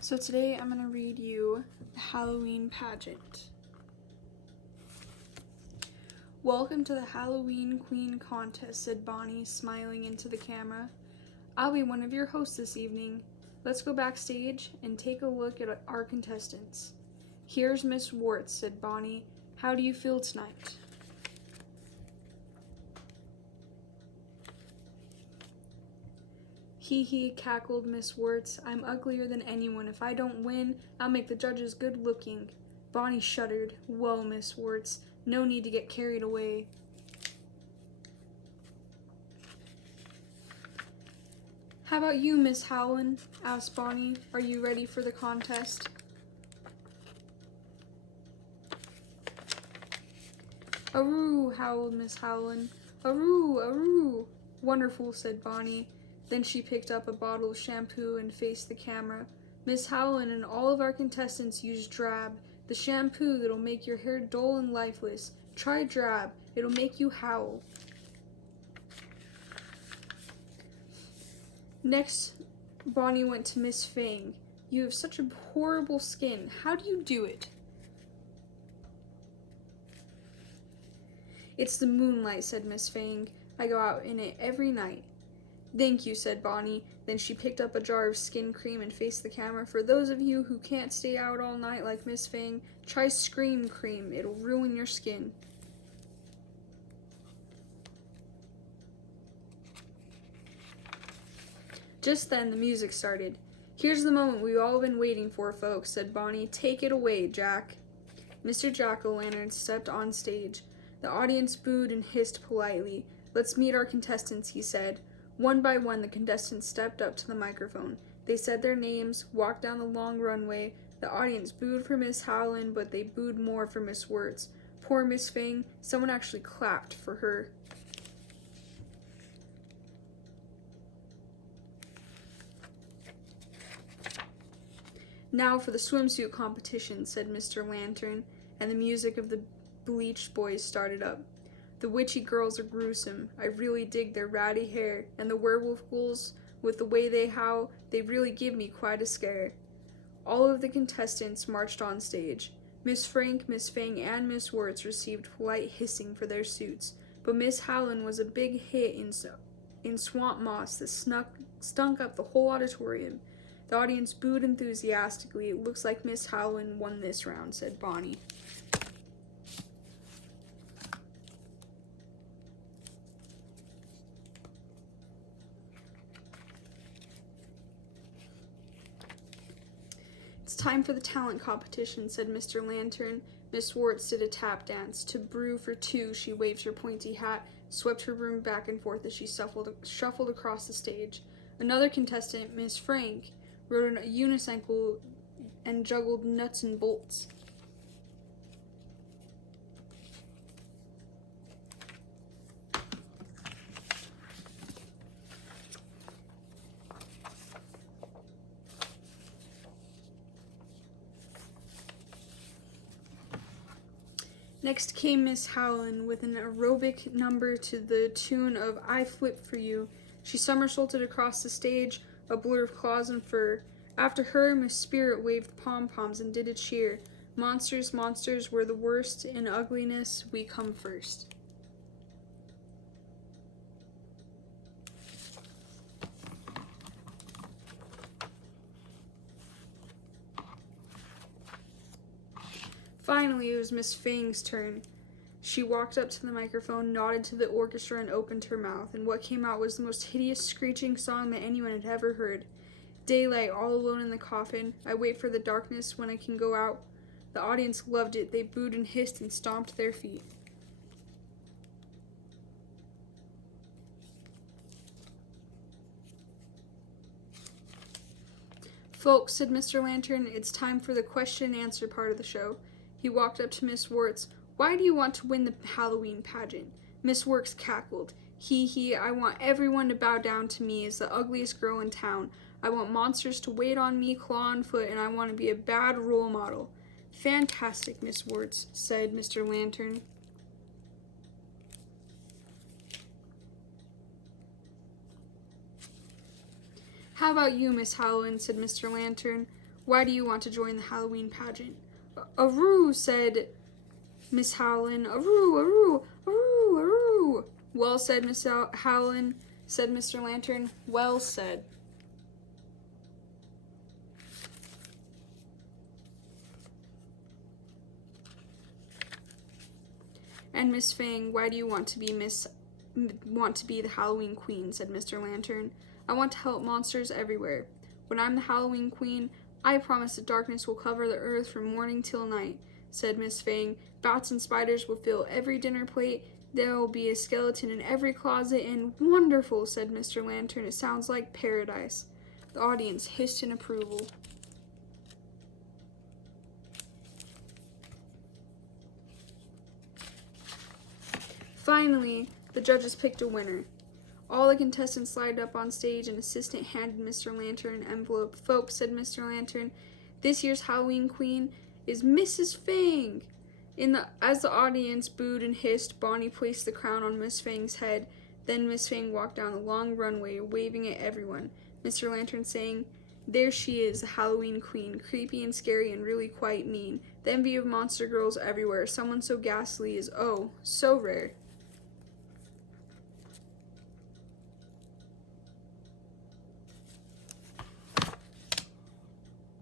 So today I'm going to read you the Halloween Pageant. Welcome to the Halloween Queen Contest, said Bonnie, smiling into the camera. I'll be one of your hosts this evening. Let's go backstage and take a look at our contestants. Here's Miss Warts, said Bonnie. How do you feel tonight? Hee hee, cackled Miss Warts. I'm uglier than anyone. If I don't win, I'll make the judges good looking. Bonnie shuddered. Whoa, Miss Warts. No need to get carried away. How about you, Miss Howland? Asked Bonnie. Are you ready for the contest? Aroo, howled Miss Howland. Aroo, aroo. Wonderful, said Bonnie. Then she picked up a bottle of shampoo and faced the camera. Miss Howland and all of our contestants use Drab, the shampoo that'll make your hair dull and lifeless. Try Drab. It'll make you howl. Next, Bonnie went to Miss Fang. You have such a horrible skin. How do you do it? It's the moonlight, said Miss Fang. I go out in it every night. Thank you, said Bonnie. Then she picked up a jar of skin cream and faced the camera. For those of you who can't stay out all night like Miss Fang, try Scream Cream. It'll ruin your skin. Just then, the music started. Here's the moment we've all been waiting for, folks, said Bonnie. Take it away, Jack. Mr. Jack-o'-lantern stepped on stage. The audience booed and hissed politely. Let's meet our contestants, he said. One by one, the contestants stepped up to the microphone. They said their names, walked down the long runway. The audience booed for Miss Howland, but they booed more for Miss Wirtz. Poor Miss Fang, someone actually clapped for her. Now for the swimsuit competition, said Mr. Lantern, and the music of the Bleached Boys started up. The witchy girls are gruesome. I really dig their ratty hair, and the werewolf ghouls, with the way they howl, they really give me quite a scare. All of the contestants marched on stage. Miss Frank, Miss Fang, and Miss Wirtz received polite hissing for their suits, but Miss Howland was a big hit in swamp moss that stunk up the whole auditorium. The audience booed enthusiastically. It looks like Miss Howland won this round, said Bonnie. It's time for the talent competition, said Mr. Lantern. Miss Warts did a tap dance. To brew for two, she waved her pointy hat, swept her broom back and forth as she shuffled across the stage. Another contestant, Miss Frank, rode a unicycle and juggled nuts and bolts. Next came Miss Howland with an aerobic number to the tune of I Flip For You. She somersaulted across the stage, a blur of claws and fur. After her, Miss Spirit waved pom-poms and did a cheer. Monsters, monsters, we're the worst. In ugliness, we come first. Finally, it was Miss Fang's turn. She walked up to the microphone, nodded to the orchestra, and opened her mouth, and what came out was the most hideous screeching song that anyone had ever heard. Daylight, all alone in the coffin. I wait for the darkness when I can go out. The audience loved it. They booed and hissed and stomped their feet. Folks, said Mr. Lantern, it's time for the question and answer part of the show. He walked up to Miss Wirtz. Why do you want to win the Halloween pageant? Miss Wirtz cackled. Hee hee, I want everyone to bow down to me as the ugliest girl in town. I want monsters to wait on me, claw on foot, and I want to be a bad role model. Fantastic, Miss Wirtz, said Mr. Lantern. How about you, Miss Howland, said Mr. Lantern. Why do you want to join the Halloween pageant? Aroo, said Miss Howland. Aroo, aroo, aroo, aroo. Well said, Miss Howland, said Mr. Lantern. Well said. And Miss Fang, why do you want to be the Halloween Queen, said Mr. Lantern. I want to help monsters everywhere. When I'm the Halloween Queen, I promise that darkness will cover the earth from morning till night, said Miss Fang. Bats and spiders will fill every dinner plate. There will be a skeleton in every closet, and wonderful, said Mr. Lantern. It sounds like paradise. The audience hissed in approval. Finally, the judges picked a winner. All the contestants lined up on stage. An assistant handed Mr. Lantern an envelope. Folks, said Mr. Lantern, this year's Halloween Queen is Mrs. Fang. As the audience booed and hissed, Bonnie placed the crown on Miss Fang's head. Then Miss Fang walked down the long runway, waving at everyone. Mr. Lantern saying, there she is, the Halloween Queen, creepy and scary and really quite mean. The envy of monster girls everywhere. Someone so ghastly is, oh, so rare.